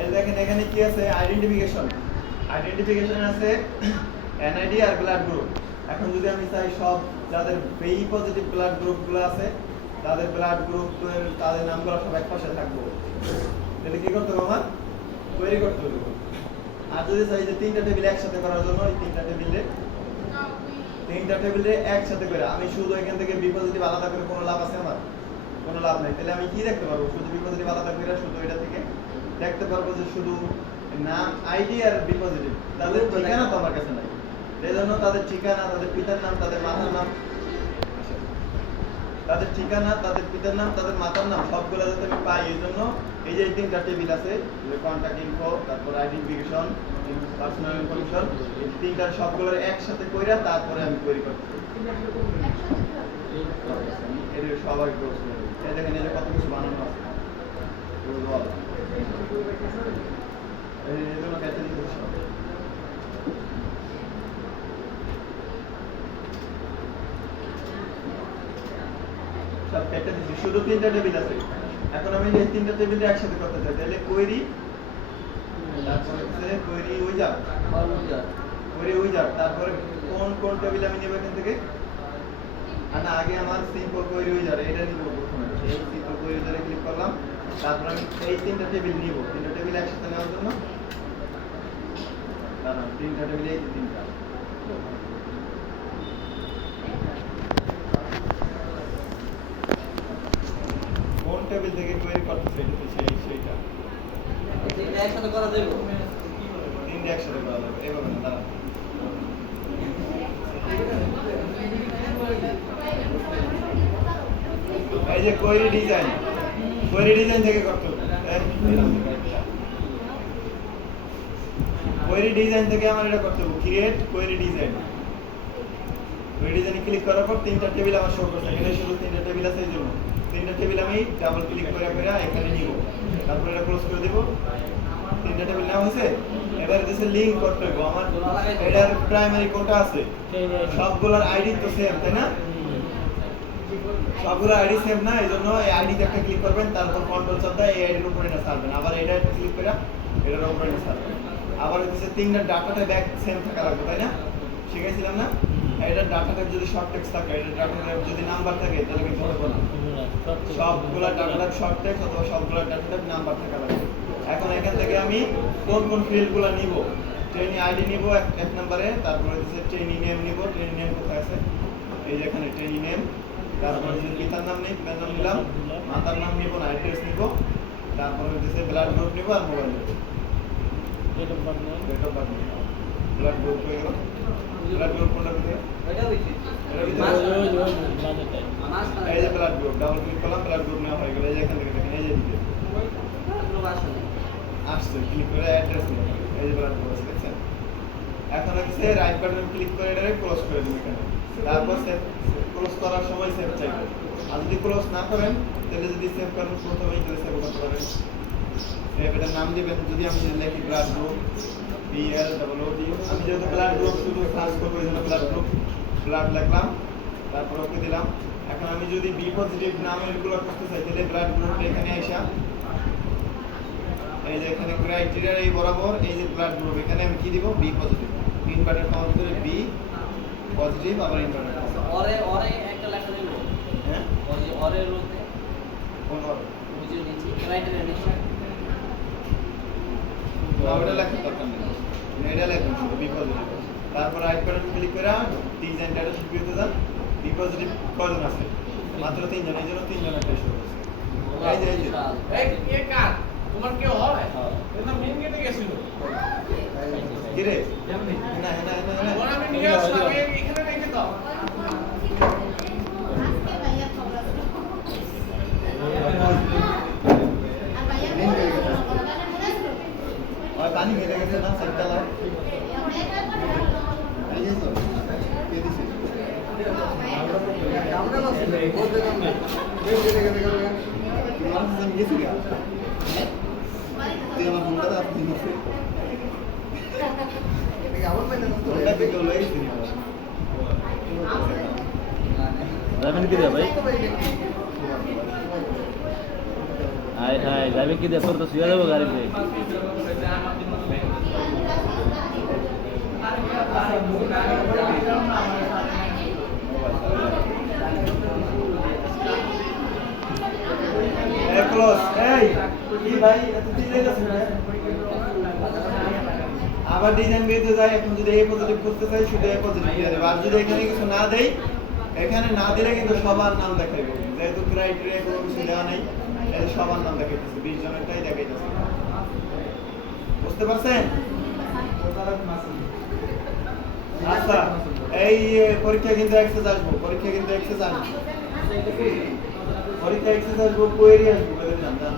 এই দেখেন এখানে কি আছে, আইডেন্টিফিকেশন। আইডেন্টিফিকেশন আছে এনআইডি আর ব্লাড গ্রুপ। এখন যদি আমি চাই সব যাদের বি পজিটিভ ব্লাড গ্রুপগুলো আছে তাদের ব্লাড গ্রুপের তাদের নামগুলো সব এক পাশে থাকবো, তাহলে কি করতে হবে? আমার তৈরি করতে হবে। আর যদি চাই যে তিনটা টেবিল একসাথে করার জন্য এই তিনটা টেবিলে একসাথে করে আমি শুধু এখান থেকে বি পজিটিভ আলাদা করে কোনো লাভ আছে? আমার কোনো লাভ নেই। তাহলে আমি কি দেখতে পারবো? শুধু বি পজিটিভ আলাদা করে শুধু এটা থেকে দেখতে পারবো যে শুধু নাম আইডি আর বি পজিটিভ, তাদের ঠিকানা তো আমার কাছে নাই। এই জন্য তাদের ঠিকানা, তাদের পিতার নাম, তাদের মাতার নাম, তাদের ঠিকানা, তাদের পিতার নাম, তাদের মাতার নাম সবগুলো যাতে আমি পাই, এই জন্য এই যে এই তিনটা টেবিল আছে, কন্ট্যাক্ট ইনফো, তারপর আইডেন্টিফিকেশন, পার্সোনাল ইনফরমেশন, এই তিনটার সবগুলোর একসাথে কইরা তারপরে আমি তৈরি করতে এর সবাই কোর্স করে। এই দেখেন এই যে কত কিছু বানানো আছে, এই জন্য কেটে দিতে সব সব কেটে দিচ্ছি, শুধু তিনটা টেবিল আছে। এখন আমি এই তিনটা টেবিল একসাথে করতে চাই, তাহলে কোয়েরি, তারপরে হচ্ছে কোয়েরি উইজার্ড, তারপরে কোন কোন টেবিল আমি নেব এখান থেকে? না, আগে আমার সিম্পল কোয়েরি উইজার্ড এটা নিব প্রথমে। এই সিম্পল কোয়েরি উইজার্ডে ক্লিক করলাম, তারপর আমি এই তিনটা টেবিল নিব। তিনটা টেবিল একসাথে নেওয়ার জন্য তিনটা টেবিল, এই তিনটা কোন টেবিল থেকে কোয়েরি করতে চাই সেইটা তিনটা একসাথে করা যাবে। তিনটা একসাথে করা যাবে এভাবে না, দাঁড়ান। এই যে কোয়েরি ডিজাইন থেকে করতে হবে। কোয়েরি ডিজাইন থেকে আমার এটা করতে হবে, ক্রিয়েট কোয়েরি ডিজাইন। কোয়েরি ডিজাইনে ক্লিক করার পর তিনটা টেবিল আমার শো করছে। এখানে শুধু তিনটা টেবিল আছে, এই জন্য তিনটা টেবিল আমি ডাবল ক্লিক করে এখানে নিব, তারপর এটা ক্লোজ করে দেব। তিনটা টেবিল নেওয়া হয়েছে, এবারে দিছে লিংক করতে হবে। আমার এটার প্রাইমারি কোনটা আছে? সবগুলোর আইডি তো সেম, তাই না? সবগুলো আইডি সেম না, এইজন্য এই আইডিতে একটা ক্লিক করবেন, তারপর কন্ট্রোল চাপ দিয়ে এই আইডির উপরে এটা ছাড়বেন, আবার এটা একটা ক্লিক করে এটার উপরে এটা ছাড়বেন। আবার হচ্ছে তিনটা ডাটাটা ব্যাক সেম থাকা লাগবে, তাই না? শিখাইছিলাম না? এটা ডাটাটা যদি শর্ট টেক্সট থাকে, এটা ডাটাটা যদি নাম্বার থাকে তাহলে কিন্তু হবে না। সবগুলা ডাটাটা শর্ট টেক্সট অথবা সবগুলা ডাটাটা নাম্বার থাকা লাগবে। এখন এখান থেকে আমি কোন কোন ফিল্ডগুলো নিব? ট্রেনি আইডি নিব এক নম্বরে, তারপরে হচ্ছে ট্রেনি নেম নিব। ট্রেনি নেম কোথায় আছে? এই যে এখানে ট্রেনি নেম। তারপরে যদি পিতার নাম নেই, পিতার নাম নিলাম। মাতার নাম নিব না, অ্যাড্রেস নিব। তারপরে হচ্ছে ব্লাড গ্রুপ নিব আর মোবাইল নিব। ডেট অফ বার্থ নিব। ব্লাড গ্রুপ হয়ে গেল। ব্লাড গ্রুপ কোনটা দিতে? এটা হইছে এই যে ব্লাড গ্রুপ, ডাবল ক্লিক করলাম, ব্লাড গ্রুপ নেওয়া হয়ে গেল। এই যে এখান থেকে দেখেন, এই যে দিতে আসছে, ক্লিক করে অ্যাড্রেস নিব। এই যে ব্লাড গ্রুপ আছে, দেখছেন? এখন হচ্ছে রাইট বাটন ক্লিক করে এটাকে ক্লোজ করে দিন এখানে। তারপর সেভ, ক্লোজ করার সময় সেভ চাইবে। আর যদি ক্লোজ না করেন তাহলে যদি সেভ করেন প্রথমেই তাহলে সেভ করতে পারেন। সেভ এটার নাম দিবেন। যদি আমি লিখি ব্লাড গ্রুপ BLOOD, আমি যেহেতু ব্লাড গ্রুপ শুধু সার্চ করবো এই জন্য ব্লাড লিখলাম, তারপর ওকে দিলাম। এখন আমি যদি বি পজিটিভ নামের গুলো করতে চাই তাহলে ব্লাড গ্রুপটা এখানে আসা, এই যে এখানে ক্রাইটেরিয়া এই বরাবর এই যে ব্লাড গ্রুপ, এখানে আমি কি দিব? B positive. ইনভার্টেড কমার ভিতরে বি পজিটিভ, আবার ইনভার্টেড ওরে একটা লেখা দেব। হ্যাঁ, ওরে রোতে কোন অরে? বুঝিয়ে নিচ্ছি ক্রাইটেরিয়া নিচ্ছি না, ওটা লেখার দরকার নেই, এটা লেখুন শুধু বি পজিটিভ। তারপর রাইট বাটন ক্লিক করে ডিজাইন ডাটা শিট ভিউতে যান। বি পজিটিভ কয়জন আছে? মাত্র 3 জন, এই জন্য 3 জনের টেস্ট হচ্ছে। এই যে এই কার তোমার কি হয়? এটা মেন গেটে গেছিল। কি রে? জানি না না না না, ওরা আমি নিয়ে আসলাম, এখানে রেখে দাও। ওই পানি ঘেটে গেছে না সাইডটা। এই যে তো কে দিছে? আমরা বসে নেই, বলতে কাম নেই। গেলে মানুষ জন গেছে কি? তুই আমার ফোনটা দাও, আপনি দিছে। এটা আমার মেনে তো এটা দেখো লইছি না। রামেন কি রে ভাই? ভাই যাবে কি দিয়ে তোর তো শুয়ে যাবো গাড়িতে ক্লোজ এই কি ভাই এত ডিলে গেছে না আবার ডিজাইন বেঁধে যায় এখন যদি এই পজিটিভ করতে চাই শুধু এই পজিটিভ দিয়ে দেবে আর যদি এখানে কিছু না দেই এখানে না দিলে কিন্তু সবার নাম দেখাইবে যেহেতু ক্রাইটেরিয়া কোনো কিছু দেওয়া নেই এই সবার নাম দেখাইতেছে 20 জনেরটাই দেখাইতেছে বুঝতে পারছেন আচ্ছা এই পরীক্ষা কিন্তু এক্সেস আসবো পরীক্ষা কিন্তু এক্সেস আসবো পরীক্ষা এক্সেস আসবো কোয়েরি আসবো বলে দিলাম